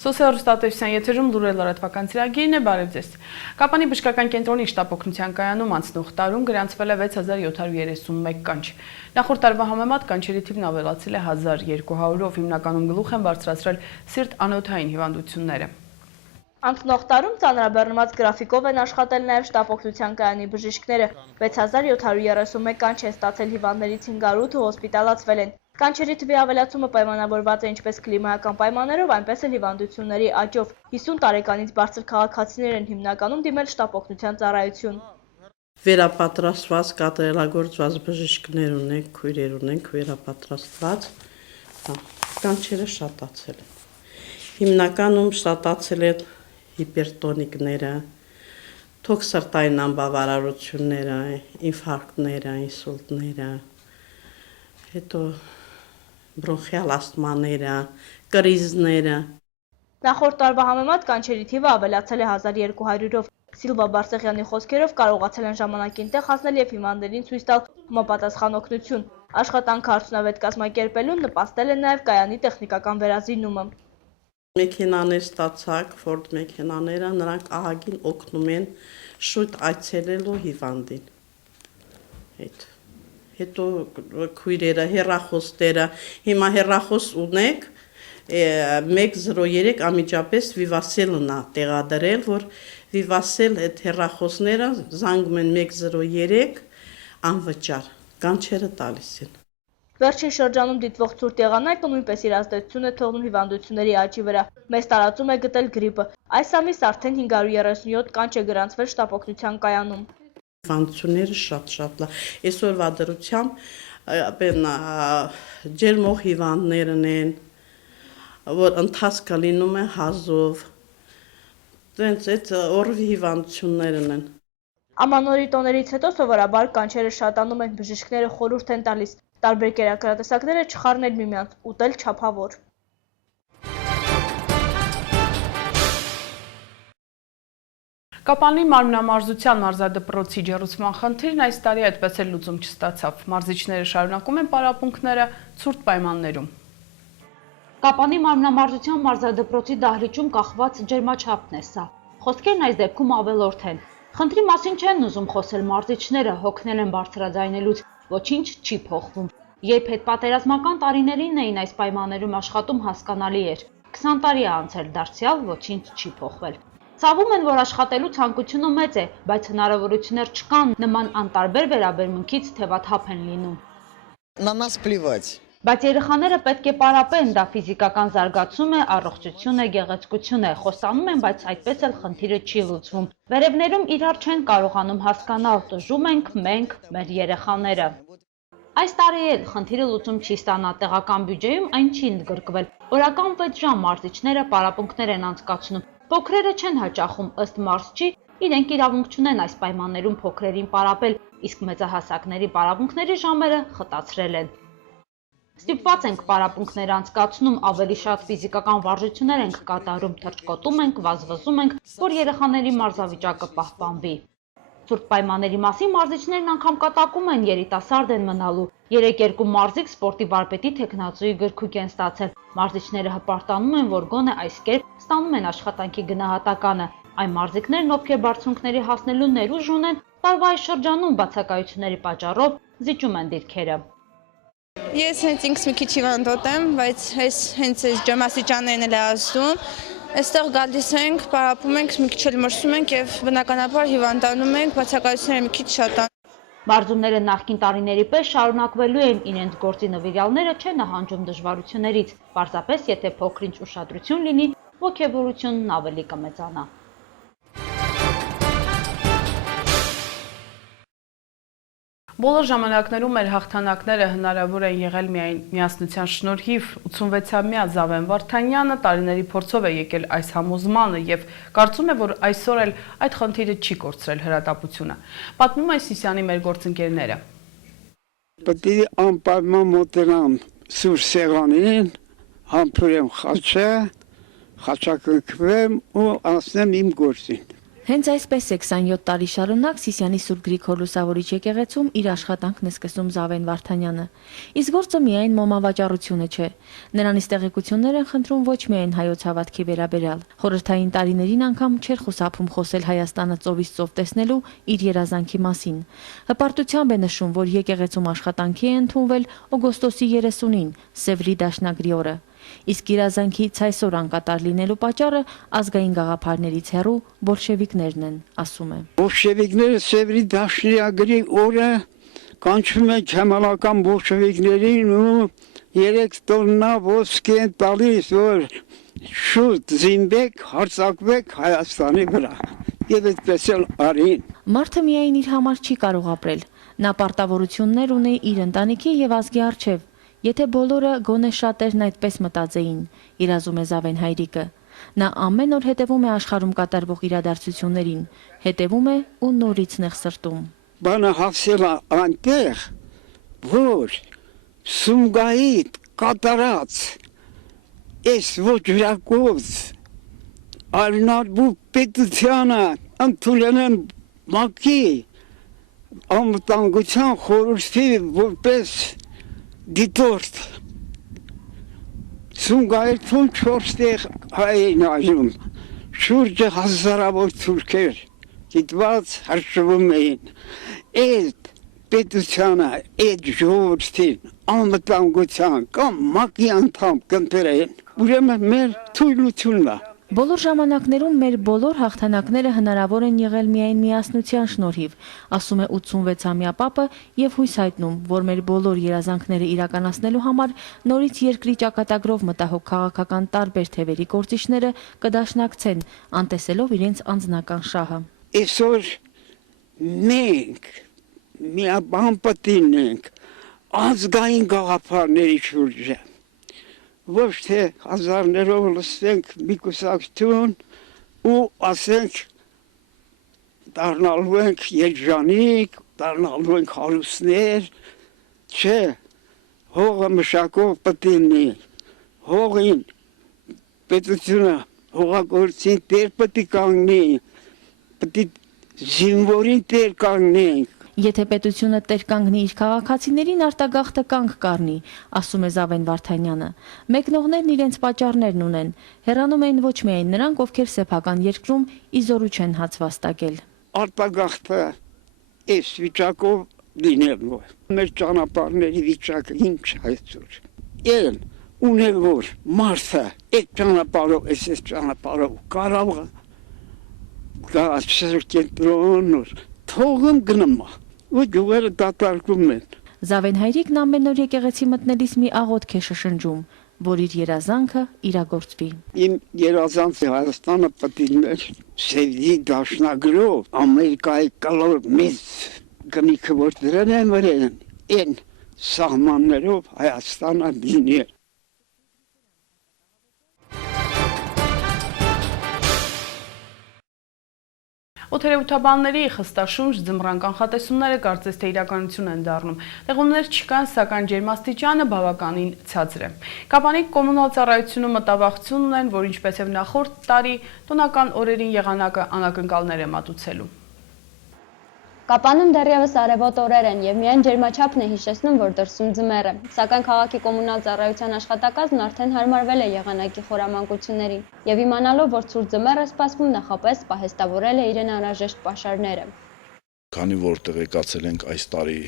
Սոցիալ-հեռուստատեսության եթերում լուրեր լրատվական ծրագիրն է, բարև ձեզ։ Կապանի բժշկական կենտրոնի շտապօգնության կայանում անցնող տարում գրանցվել է 6731 կանչ։ Նախորդ տարվա համեմատ կանչերի թիվն ավելացել է 1200-ով, հիմնականում գլուխ են բարձրացրել սիրտ-անոթային հիվանդությունները։ Անցնող տարում ծանրաբեռնված գրաֆիկով են աշխատել նաև շտապօգնության կայանի բժիշկները։ 6731 կանչ են ստացել հիվանդներից 508-ը հոսպիտալացվել են։ Կանչերի թվի ավելացումը պայմանավորված է ինչպես կլիմայական պայմաններով, այնպես էլ հիվանդությունների աճով։ 50 տարեկանից բարձր քաղաքացիներ են հիմնականում դիմել շտապօգնության ծառայություն։ Վերապատրաստված, կատարելագործված բժիշկներ ունենք, քույրեր ունենք, վերապատրաստված, կանչերը շատացել են։ Հիմնականում շատացել են հիպերտոնիկները, թոքսարտային անբավարարությունները, ինֆարկտները, ինսուլտները, հետո բրոնխիալ ասթմաները, կրիզները։ Նախորդ տարվա համեմատ կանչերի թիվը ավելացել է 1200-ով։ Սիլվա Բարսեղյանի խոսքերով կարողացել են ժամանակին տեղ հասնել և հիվանդներին ցույց տալ համապատասխան օգնություն։ Աշխատանքը արդյունավետ կազմակերպելուն նպաստել է նաև կայանի տեխնիկական վերազինումը։ Մեքենաներ ստացակ, Ֆորդ մեքենաները, նրանք ահագին օգնում են շուտ այցելելու հիվանդին։ Հետո քույրերը, հեռախոսները, հիմա հեռախոս ունեք, 103 անմիջապես Վիվասելն է տեղադրել, որ Վիվասել այդ հեռախոսները զանգում են 103 անվճար, կանչերը տալիս են։ Վերջին շրջանում դիտվող ցուրտ եղանակը նույնպես իր ազդեցություն է թողնում հիվանդությունների աճի վրա։ Մեծ տարածում է գտել գրիպը։ Այս ամիս արդեն 537 կանչ է գրանցվել շտապօգնության կայանում։ Հիվանդությունները շատ լավ։ Այսօրվա դրությամբ ջերմող հիվանդներն են, որ ընթացքը լինում է հազով, այդ օրվի հիվանդություններն են։ Ամանորի տոներից հետո սովորաբար կանչերը շատանում են, բժիշկները խորհուրդ են տալիս տարբեր կերակրատեսակները չխառնել միմյանց, ուտել չափավոր։ Կապանի մարմնամարզության մարզադպրոցի ջեռուցման խնդիրն այս տարի այդպես էլ լուծում չստացավ։ Մարզիչները շարունակում են պարապմունքները ցուրտ պայմաններում։ Կապանի մարմնամարզության մարզադպրոցի դահլիճում կախված ջերմաչափն է սա։ Խոսքերն այս դեպքում ավելորդ են։ Խնդրի մասին չեն ուզում խոսել մարզիչները, հոգնել են բարձրաձայնելուց, ոչինչ չի փոխվում։ Երբ հետպատերազմական տարիներին էին այս պայմաններում աշխատում, հասկանալի էր։ 20 տարի է անցել, դարձյալ ոչինչ չի փոխվել։ Ցավում են, որ աշխատելու ցանկությունը մեծ է, բայց հնարավորություններ չկան, նման անտարբեր վերաբերմունքից թևաթափ են լինում։ На нас плевать. Բայց երեխաները պետք է պարապեն, դա ֆիզիկական զարգացում է, առողջություն է, գեղեցկություն է, խոսանում են, բայց այդպես էլ խնդիրը չի լուծվում։ Վերևներում իրար չեն կարողանում հասկանալ, տժում ենք մենք, մեր երեխաները։ Այս տարի էլ խնդիրը լուծում չի ստանա, տեղական բյուջեում այն չի ընդգրկվել։ Օրական 6 ժամ մարզիչները պարապմունքներ են անցկացնում։ Փոքրերը չեն հաճախում, ըստ մարզչի, իրենք իրավունք չունեն այս պայմաններում փոքրերին պարապել, իսկ մեծահասակների պարապմունքների ժամերը խտացրել են։ Ստիպված ենք պարապմունքներ անցկացնում, ավելի շատ ֆիզիկական վարժություններ ենք կատարում, թռչկոտում ենք, վազվզում ենք, որ երեխաների մարզավիճակը պահպանվի։ Ցուրտ պայմանների մասին մարզիչներն անգամ կատակում են, երիտասարդ են մնալու։ 3-2 մարզիկ սպորտի վարպետի թեկնածուի գրքույկ են ստացել։ Մարզիչները հպարտանում են, որ գոնե այս կերպ ստանում են աշխատանքի գնահատականը։ Այն մարզիկներն, ովքեր բարձունքների հասնելու ներուժ ունեն, տարվա այս շրջանում բացակայությունների պատճառով զիջում են դիրքերը։ Ես հենց ինքս մի քիչ հիվանդոտ եմ, բայց հենց այս ջերմաստիճաններն էլ ազդում։ Այստեղ գալիս ենք, պարապում ենք, մի քիչ էլ մրսում ենք եւ բնականաբար հիվանդանում ենք, բացակայությունները մի քիչ շատ են։ Մարզումները նախկին տարիների պես շարունակվելու են, իրենց գործի նվիրյալները չեն նահանջում դժվարություններից, պարզապես եթե փոքր-ինչ ուշադրություն լինի, ոգևորությունն ավելի կմեծանա։ Բոլոր ժամանակներում մեր հաղթանակները հնարավոր են եղել միայն միասնության շնորհիվ։ 86-ամյա Զավեն Վարդանյանը տարիների փորձով է եկել այս համոզմանը եւ կարծում է, որ այսօր էլ այդ խնդիրը չի կորցրել հրատապությունը։ Պատմում է Սիսիանի մեր գործընկերները։ Պետք է անպայման մոտենամ սուր սեղանին, համբուրեմ խաչը, խաչակնքվեմ ու անցնեմ իմ գործին։ Հենց այսպես է 27 տարի շարունակ Սիսիանի Սուրբ Գրիգոր Լուսավորիչ եկեղեցում իր աշխատանքն է սկսում Զավեն Վարդանյանը։ Իսկ գործը միայն մոմավաճառությունը չէ։ Նրանից տեղեկություններ են խնդրում ոչ միայն հայոց հավատքի վերաբերյալ։ Խորհրդային տարիներին անգամ չէր խուսափում խոսել Հայաստանը ծովից ծով տեսնելու իր երազանքի մասին։ Հպարտությամբ է նշում, որ եկեղեցում աշխատանքի է ընդունվել օգոստոսի 30-ին Սևրի դաշնագրի օրը։ Իսկ երազանքից այսօր անկատար լինելու պատճառը ազգային գաղափարներից հեռու բոլշևիկներն են, ասում է։ Բոլշևիկները Սևրի դաշնագրի օրը կանչում են քեմալական բոլշևիկներին ու 3 տոննա ոսկի են տալիս, որ շուտ զինվեք, հարձակվեք Հայաստանի վրա։ Եվ այդպես էլ արին։ Մարդը միայն իր համար չի կարող ապրել։ Նա պարտավորություններ ունի իր ընտանիքի եւ ազգի առջև։ Եթե բոլորը գոնե շատերն այդպես մտածեին, երազում է Զավեն հայրիկը։ Նա ամեն օր հետևում է աշխարհում կատարվող իրադարձություններին, հետևում է ու նորից նեղսրտում։ Բանը հասել է այնտեղ, որ Սումգայիդ կատարած այս ոչրակով Արնարբու պետությանը ընդունել են ՄԱԿ-ի անվտանգության խորհրդի որպես դիտորդ Սումգայիթում 4 տեղ հայ էին այժմ, շուրջը հազարավոր թուրքեր դիտված հրճվում էին, այդ պետությանը, այդ ժողովրդին անվտանգության կամ ՄԱԿ-ի անդամ կընտրեն, ուրեմն մեր թույլությունն է։ Բոլոր ժամանակներում մեր բոլոր հաղթանակները հնարավոր են եղել միայն միասնության շնորհիվ, ասում է 86-ամյա պապը եւ հույս հայտնում, որ մեր բոլոր երազանքները իրականացնելու համար նորից երկրի ճակատագրով մտահոգ քաղաքական տարբեր թևերի գործիչները կդաշնակցեն, անտեսելով իրենց անձնական շահը։ Այսօր մենք միաբան պետք ենք ազգային գաղափարների շուրջը ոչ թե հազարներով լսենք մի կուսակցություն ու ասենք դառնալու ենք երջանիկ, դառնալու ենք հարուստներ, չէ, հողը մշակող պետք լինի, հողին պետությունը հողագործին տեր պետք կանգնի, պետք զինվորին տեր կանգնենք։ Եթե պետությունը տեր կանգնի իր քաղաքացիներին, արտագաղթը կանգ կառնի, ասում է Զավեն Վարդանյանը։ Մեկնողներն իրենց պատճառներն ունեն, հեռանում են ոչ միայն նրանք, ովքեր սեփական երկրում իզորու չեն հաց վաստակել։ Արտագաղթը այս վիճակով լինելու է։ Մեր ճանապարհների վիճակը ինչ այսօր։ Էլ ունել որ մարդը այդ ճանապարհով, այս ճանապարհով կարող է գալ կենտրոն թողում գնում ու գյուղերը դատարկում են։ Զավեն հայրիկն ամեն օր եկեղեցի մտնելիս մի աղոթք է շշնջում, որ իր երազանքը իրագործվի։ Իմ երազանքը Հայաստանը պետք է լիներ Սևրի դաշնագրով Ամերիկայի կլոր մեծ գնիքը որ դրան են վրան, այն սահմաններով Հայաստանը լինի։ Օդերևութաբանների խստաշունչ ձմռան կանխատեսումները կարծես թե իրականություն են դառնում։ Տեղումներ չկան, սակայն ջերմաստիճանը բավականին ցածր է։ Կապանիկ կոմունալ ծառայությունը մտավախություն ունեն, որ ինչպես եւ նախորդ տարի տոնական օրերին եղանակը անակնկալներ է մատուցելու։ Կապանում դեռևս արևոտ օրեր են եւ միայն ջերմաչափն է հիշեցնում, որ դրսում ձմեռ է, սակայն քաղաքի կոմունալ ծառայության աշխատակազմն արդեն հարմարվել է եղանակի խորամանկություններին եւ իմանալով, որ ցուրտ ձմեռ է սպասվում, նախապես պահեստավորել է իրեն անհրաժեշտ պաշարները։ Քանի որ տեղեկացել ենք այս տարի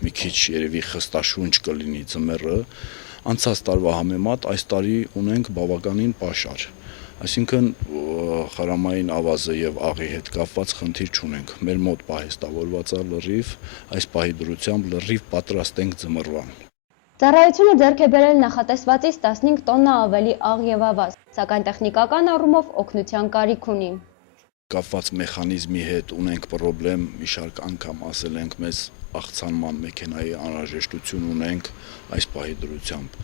մի քիչ երևի խստաշունչ կլինի ձմեռը, անցած տարվա համեմատ այս տարի ունենք բավականին պաշար։ Այսինքն խրամային ավազը եւ աղի հետ կապված խնդիր չունենք։ Մեր մոտ պահեստավորված է լրիվ, այս պահի դրությամբ լրիվ պատրաստ ենք ձմռվան։ Ծառայությունը ձեռք է բերել նախատեսվածից 15 տոննա ավելի աղ եւ ավազ, սակայն տեխնիկական առումով օգնության կարիք ունի։ Կապված մեխանիզմի հետ ունենք խնդրեմ, մի շարք անգամ ասել ենք մեզ աղցանման մեքենայի անհրաժեշտություն ունենք այս պահի դրությամբ։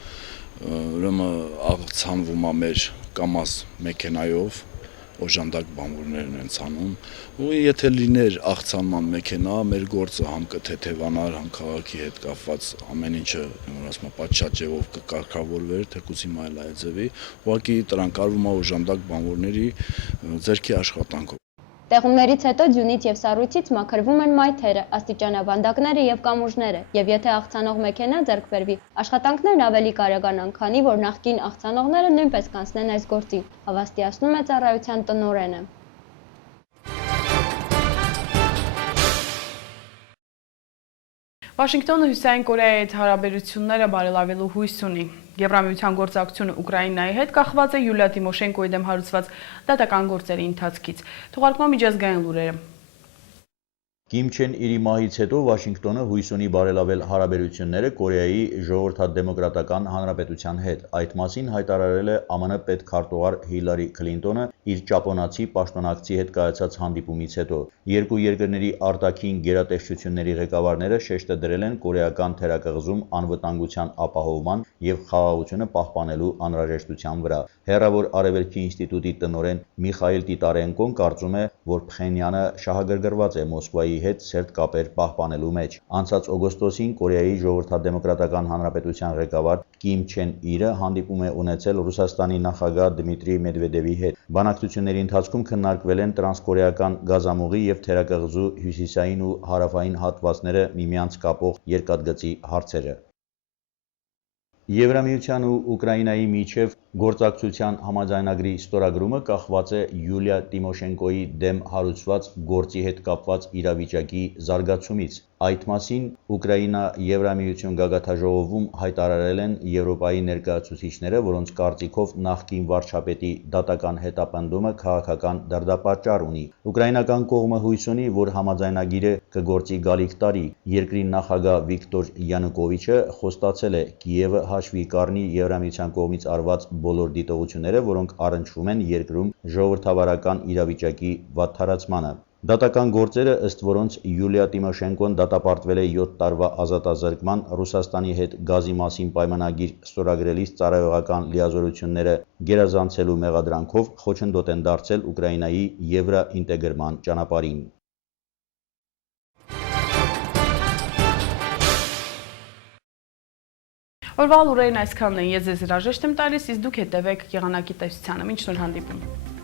Ուրեմն աղցանվում է մեր կամազ մեքենայով, օժանդակ բանվորներն են ցանում, ու եթե լիներ աղցանման մեքենա, մեր գործը համ կթեթևանար, համ քաղաքի հետ կապված ամեն ինչը, ասում եմ, պատշաճ ձևով կկարգավորվեր, թեկուզ հիմա այլ ձևի, ուղղակի տրանկարվում է օժանդակ բանվորների ձեռքի աշխատանքով։ Տեղումներից հետո ձյունից եւ սառույցից մաքրվում են մայթերը, աստիճանավանդակները եւ կամուրջները, եւ եթե աղցանող մեքենա ձեռք բերվի, աշխատանքներն ավելի կարեկանան, քանի որ նախկին աղցանողները նույնպես կանցնեն այս գործին, հավաստիացնում է ծառայության տնօրենը։ Վաշինգտոնը Հյուսիսային Կորեայի հետ հարաբերությունները բարելավելու հույս ունի։ Եվրամիության գործակցությունը Ուկրաինայի հետ կախված է Յուլիա Տիմոշենկոյի դեմ հարուցված դատական գործերի ընթացքից։ Թողարկման միջազգային լուրերը։ Կիմ Չեն Իրի մահից հետո Վաշինգտոնը հույս ունի բարելավել հարաբերությունները Կորեայի ժողովրդադեմոկրատական հանրապետության հետ։ Այդ մասին հայտարարել է ԱՄՆ պետքարտուղար Հիլարի Քլինտոնը իր ճապոնացի պաշտոնակցի հետ կայացած հանդիպումից հետո։ Երկու երկրների արտաքին գերատեսչությունների ղեկավարները շեշտը դրել են կորեական թերակղզում անվտանգության ապահովման եւ խաղաղությունը պահպանելու անհրաժեշտության վրա։ Հեռավոր Արևելքի ինստիտուտի տնօրեն Միխայել Տիտարենկոն կարծում է, որ Փխենյանը շահագրգռված է Մոսկվայի հետ սերտ կապեր պահպանելու մեջ։ Անցած օգոստոսին Կորեայի ժողովրդադեմոկրատական հանրապետության ղեկավար Կիմ Չեն Իրը հանդիպում է ունեցել Ռուսաստանի նախագահ Դմիտրի Մեդվեդևի հետ։ Բանակցությունների ընթացքում քննարկվել են տրանսկորեական գազամուղի եւ թերակղզու հյուսիսային ու հարավային հատվածները միմյանց կապող երկաթգծի հարցերը։ Եվրամիության ու Ուկրաինայի միջև գործակցության համաձայնագրի ստորագրումը կախված է Յուլիա Տիմոշենկոյի դեմ հարուցված գործի հետ կապված իրավիճակի զարգացումից։ Այդ մասին Ուկրաինա-Եվրամիություն գագաթնաժողովում հայտարարել են Եվրոպայի ներկայացուցիչները, որոնց կարծիքով նախկին վարչապետի դատական հետապնդումը քաղաքական դրդապատճառ ունի։ Ուկրաինական կողմը հույս ունի, որ համաձայնագիրը կգործի գալիք տարի։ Երկրի նախագահ Վիկտոր Յանուկովիչը խոստացել է Կիևը հաշվի կառնի Եվրամիության կողմից արված բոլոր դիտողությունները, որոնք առնչվում են երկրում ժողովրդավարական իրավիճակի վատթարացմանը։ Դատական գործերը, ըստ որոնց Յուլիա Տիմոշենկոն դատապարտվել է 7 տարվա ազատազրկման, Ռուսաստանի հետ գազի մասին պայմանագիր ստորագրելիս ծառայողական լիազորությունները գերազանցելու մեղադրանքով խոչընդոտ են դարձել Ուկրաինայի եվրոինտեգրման ճանապարհին։ Օրվա լուրերն այսքանն են, ես ձեզ հրաժեշտ եմ տալիս, իսկ դուք հետևեք եղանակի տեսությանը։ Մինչ նոր հանդիպում։